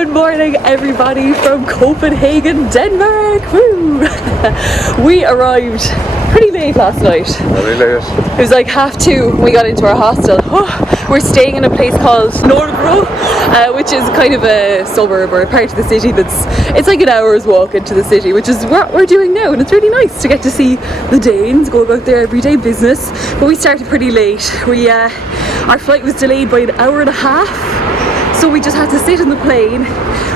Good morning everybody from Copenhagen, Denmark. Woo! We arrived pretty late last night. Very late. It was like 2:30 when we got into our hostel. We're staying in a place called Norgebro, which is kind of a suburb or a part of the city it's like an hour's walk into the city, which is what we're doing now, and it's really nice to get to see the Danes go about their everyday business. But we started pretty late. Our flight was delayed by an hour and a half, so we just had to sit in the plane.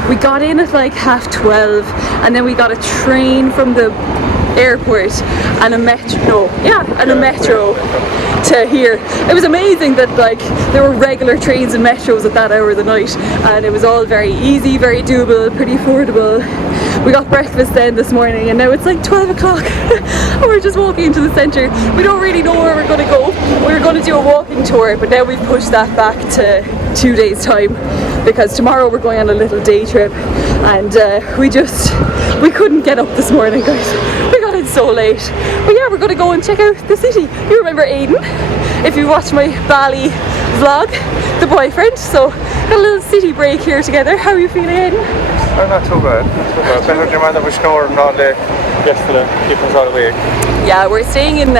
We got in at like 12:30, and then we got a train from the airport and a metro to here. It was amazing that like there were regular trains and metros at that hour of the night, and it was all very easy, very doable, pretty affordable. We got breakfast then this morning, and now it's like 12 o'clock and we're just walking into the centre. We don't really know where we're going to go. We were going to do a walking tour, but now we've pushed that back to 2 days time, because tomorrow we're going on a little day trip, and we couldn't get up this morning, guys. We got in so late. But yeah, we're going to go and check out the city. You remember Aidan, if you watched my Bali vlog, the boyfriend. So got a little city break here together. How are you feeling, Aidan? Oh, not too bad. Better than your man that was snoring all day yesterday, keeping us all awake. Yeah, we're staying in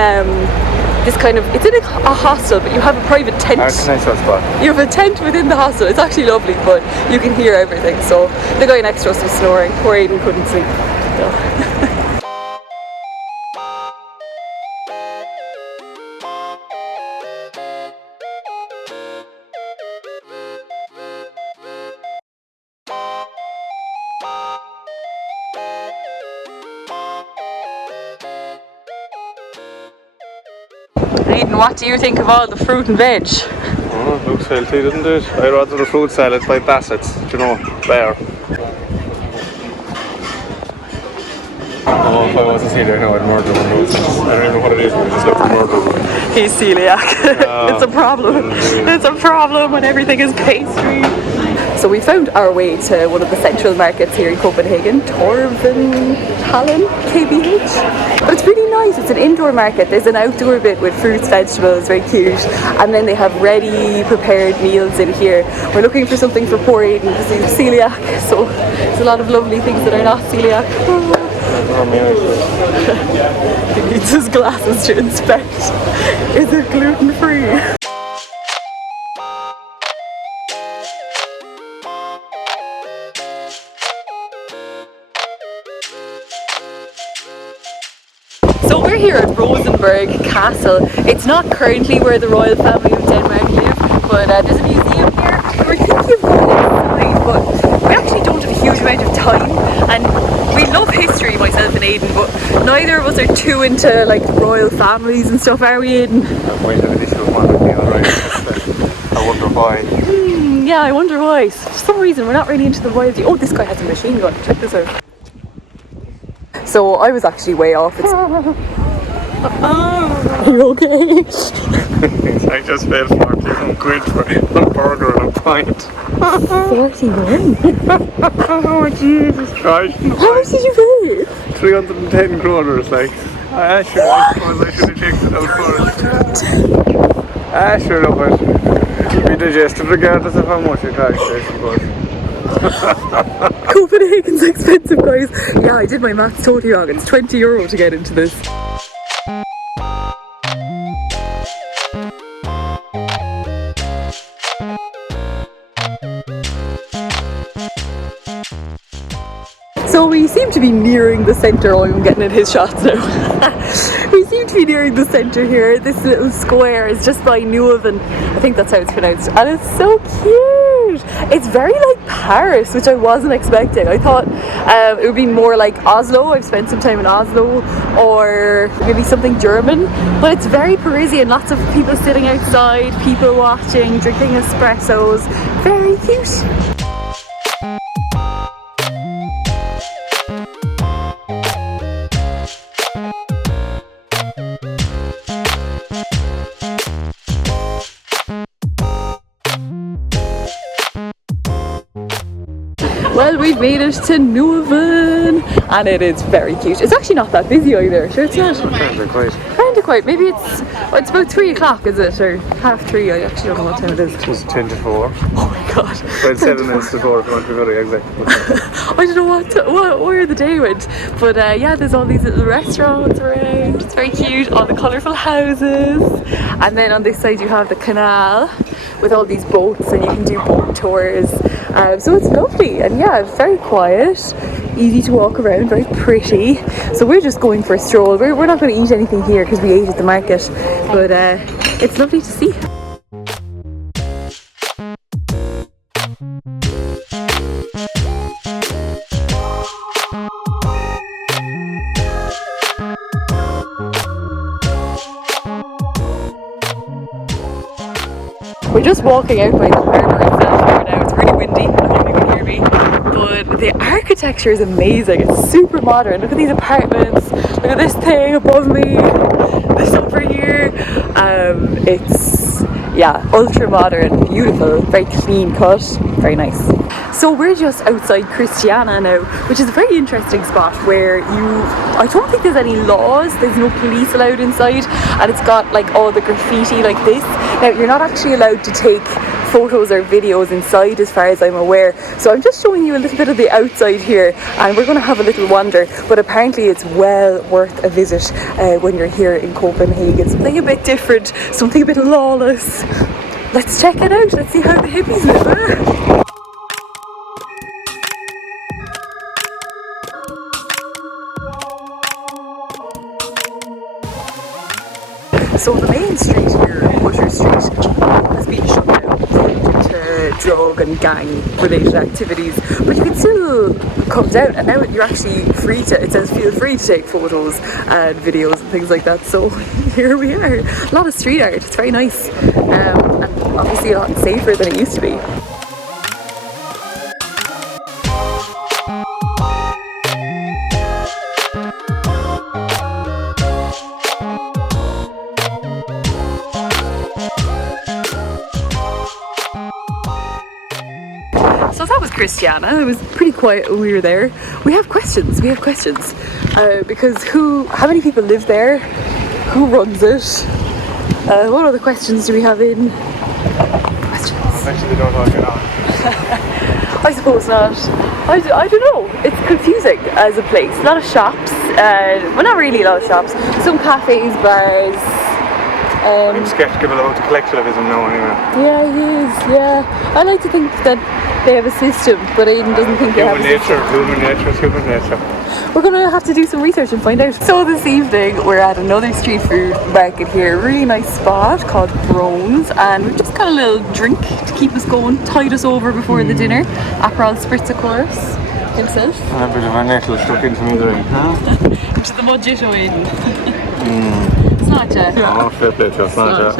this kind of, it's in a hostel, but you have a private tent. It's a nice little spot. You have a tent within the hostel. It's actually lovely, but you can hear everything. So the guy next to us was snoring. Poor Aidan couldn't sleep. So. Aidan, what do you think of all the fruit and veg? Oh, it looks healthy, doesn't it? I'd rather the fruit salad by Bassett's, bear. Oh, if I wasn't celiac, no, I'd murder one of those. I don't even know what it is, but I just love to murder one. He's celiac. It's a problem. It's a problem when everything is pastry. So we found our way to one of the central markets here in Copenhagen, Torven Hallen, KBH. But it's really nice. It's an indoor market. There's an outdoor bit with fruits, vegetables, very cute. And then they have ready prepared meals in here. We're looking for something for poor Aidan because he's celiac. So there's a lot of lovely things that are not celiac. He needs his glasses to inspect. Is it gluten-free? So we're here at Rosenborg Castle. It's not currently where the royal family of Denmark live, but there's a museum here. We're thinking of going inside, but we actually don't have a huge amount of time, and we love history, myself and Aidan, but neither of us are too into like royal families and stuff, are we, Aidan? I might have an issue with one, alright. I wonder why. Yeah, I wonder why. For some reason we're not really into the royalty. Oh, this guy has a machine gun. Check this out. So I was actually way off. Are you okay? I just paid 41 quid for a burger and a pint. 41? Oh Jesus Christ. How much did you pay? 310 kroners, like. I suppose I should have checked it out first. Sure, but it'll be digested regardless of how much it costs, I suppose. Copenhagen's expensive, guys. Yeah, I did my maths totally wrong. It's €20 to get into this. So we seem to be nearing the centre. Oh, I'm getting in his shots now. We seem to be nearing the centre here. This little square is just by Newen. I think that's how it's pronounced. And it's so cute. It's very like Paris, which I wasn't expecting. I thought it would be more like Oslo. I've spent some time in Oslo, or maybe something German. But it's very Parisian. Lots of people sitting outside, people watching, drinking espressos. Very cute. Well, we've made it to Newen, and it is very cute. It's actually not that busy either. Sure, it's not. Kind of quiet. Maybe it's about 3 o'clock, is it? Or 3:30? I actually don't know what time it is. It was 10 to 4. Oh my god. Well, 7 minutes to 4 if you want to be very exact. I don't know where the day went. But yeah, there's all these little restaurants around. It's very cute. All the colourful houses. And then on this side you have the canal with all these boats, and you can do boat tours. So it's lovely, and yeah, very quiet, easy to walk around, very pretty. So we're just going for a stroll. We're not going to eat anything here because we ate at the market, but it's lovely to see. We're just walking out by the harbour itself here now. It's really windy, I don't know if you can hear me. But the architecture is amazing. It's super modern. Look at these apartments. Look at this thing above me. This over here. It's, yeah, ultra modern, beautiful, very clean cut, very nice. So we're just outside Christianhavn now, which is a very interesting spot where I don't think there's any laws, there's no police allowed inside, and it's got like all the graffiti like this. Now you're not actually allowed to take photos or videos inside as far as I'm aware, so I'm just showing you a little bit of the outside here, and we're going to have a little wander, but apparently it's well worth a visit when you're here in Copenhagen. Something a bit different, something a bit lawless. Let's check it out, let's see how the hippies live. So the main street here, Butcher Street, has been shut down due to drug and gang related activities, but you can still come down, and now you're actually free to, it says feel free to take photos and videos and things like that. So here we are, a lot of street art, it's very nice, and obviously a lot safer than it used to be. So that was Christiana. It was pretty quiet when we were there. We have questions, because how many people live there? Who runs it? What other questions do we have in? Questions? Actually, they don't all get on. I suppose not. I don't know. It's confusing as a place. A lot of shops. Well, not really a lot of shops. Some cafes, bars. I'm sceptical about the collectivism now anyway. Yeah, it is, yeah. I like to think that they have a system, but Aidan doesn't think they have a system. Human nature. We're going to have to do some research and find out. So this evening we're at another street food market here, really nice spot called Brones, and we've just got a little drink to keep us going, tide us over before the dinner. Aperol Spritz, of course, himself. And a bit of a nettle stuck into me there, huh? Into the mojito in. Snatcha. Oh, fair play to you, snatcha.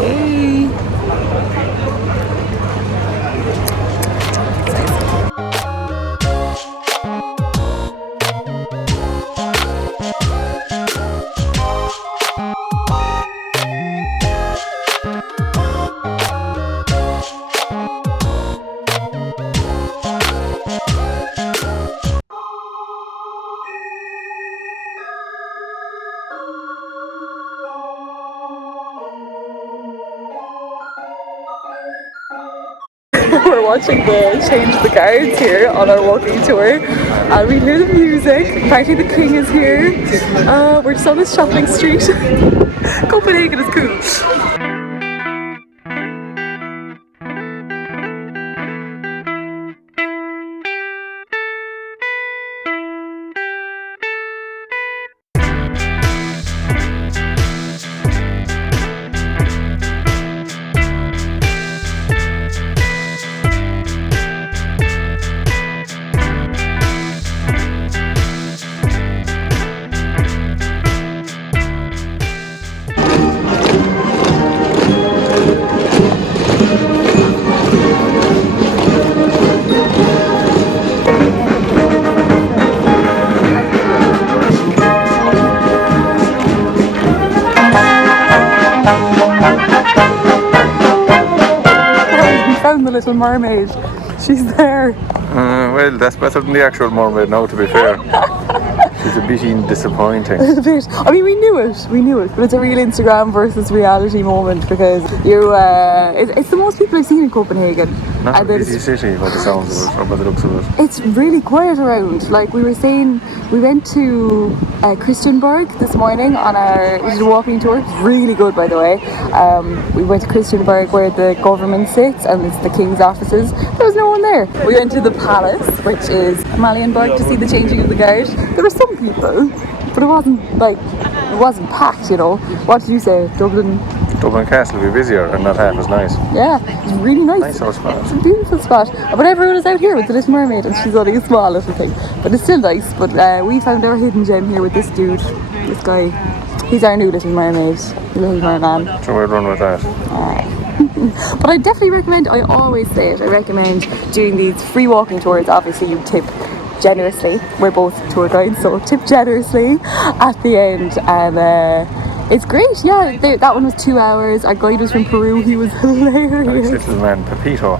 Yay. We're watching the change the guards here on our walking tour, and we hear the music. Apparently the king is here. We're just on this shopping street. Copenhagen is cool. The Little Mermaid, she's there. Well, that's better than the actual mermaid now, to be fair. It's a bit disappointing. A bit. I mean, we knew it, but it's a real Instagram versus reality moment because it's the most people I've seen in Copenhagen. Not a busy city by the sounds of it, or by the looks of it. It's really quiet around. Like we were saying, we went to Christianhavn this morning on our walking tour. It's really good, by the way. We went to Christianhavn where the government sits and it's the king's offices. There was no one there. We went to the palace, which is Amalienborg, to see the changing of the guard. There were some people, but it wasn't packed, you know. What did you say? Dublin Castle will be busier and not half as nice. Yeah, it's really nice. Nice old spot. It's a beautiful spot. But everyone is out here with the Little Mermaid and she's only a small little thing. But it's still nice. But we found our hidden gem here with this dude, this guy. He's our new Little Mermaid, Little Merman. So we'll run with that. But I definitely recommend, I always say it, I recommend doing these free walking tours. Obviously you tip generously. We're both tour guides, so tip generously at the end. And it's great, yeah. That one was 2 hours. Our guide was from Peru. He was hilarious. Nice little man, Pepito.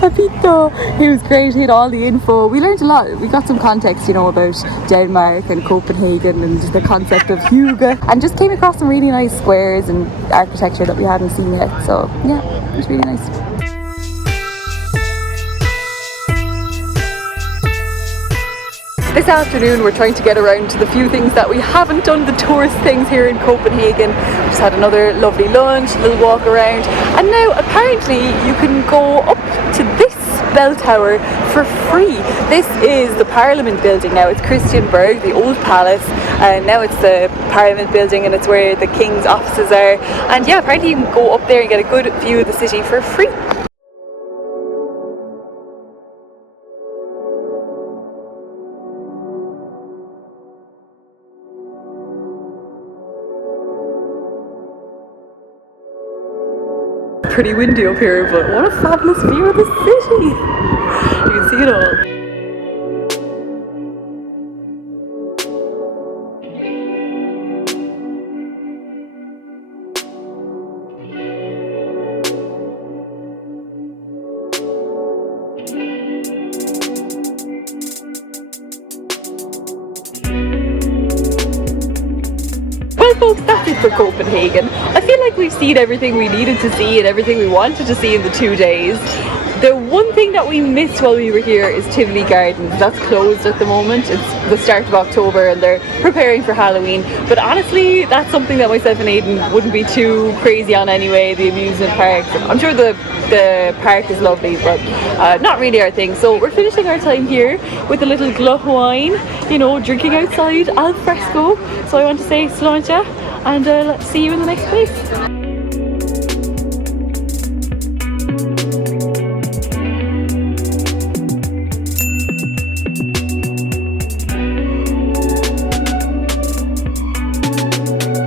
Pepito. He was great. He had all the info. We learned a lot. We got some context, you know, about Denmark and Copenhagen and the concept of hygge, and just came across some really nice squares and architecture that we hadn't seen yet. So yeah, it was really nice. This afternoon we're trying to get around to the few things that we haven't done, the tourist things here in Copenhagen. We just had another lovely lunch, a little walk around, and now apparently you can go up to this bell tower for free. This is the Parliament building now. It's Christianborg, the old palace, and now it's the Parliament building and it's where the King's offices are. And yeah, apparently you can go up there and get a good view of the city for free. Pretty windy up here, but what a fabulous view of the city. You can see it all. Well folks, that's it for Copenhagen. I feel like we've seen everything we needed to see and everything we wanted to see in the 2 days. The one thing that we missed while we were here is Tivoli Gardens. That's closed at the moment. It's the start of October and they're preparing for Halloween. But honestly, that's something that myself and Aidan wouldn't be too crazy on anyway, the amusement parks. I'm sure the park is lovely, but not really our thing. So we're finishing our time here with a little gluck wine, you know, drinking outside al fresco. So I want to say sláinte and see you in the next place.